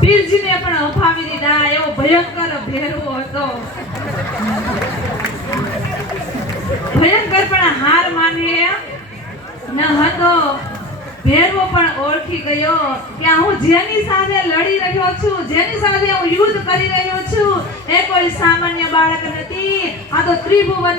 પીરજીને પણ અફાવી દીધા. એવો ભયંકર ભેરવો હતો, ભયંકર પણ હાર માને ન હતો. ભેરવો પણ ઓળખી ગયો કે હું જેની સાથે લડી રહ્યો છું, જેની સાથે હું યુદ્ધ કરી રહ્યો છું, એ કોઈ સામાન્ય બાળક નથી. આ તો ત્રિભુવનનો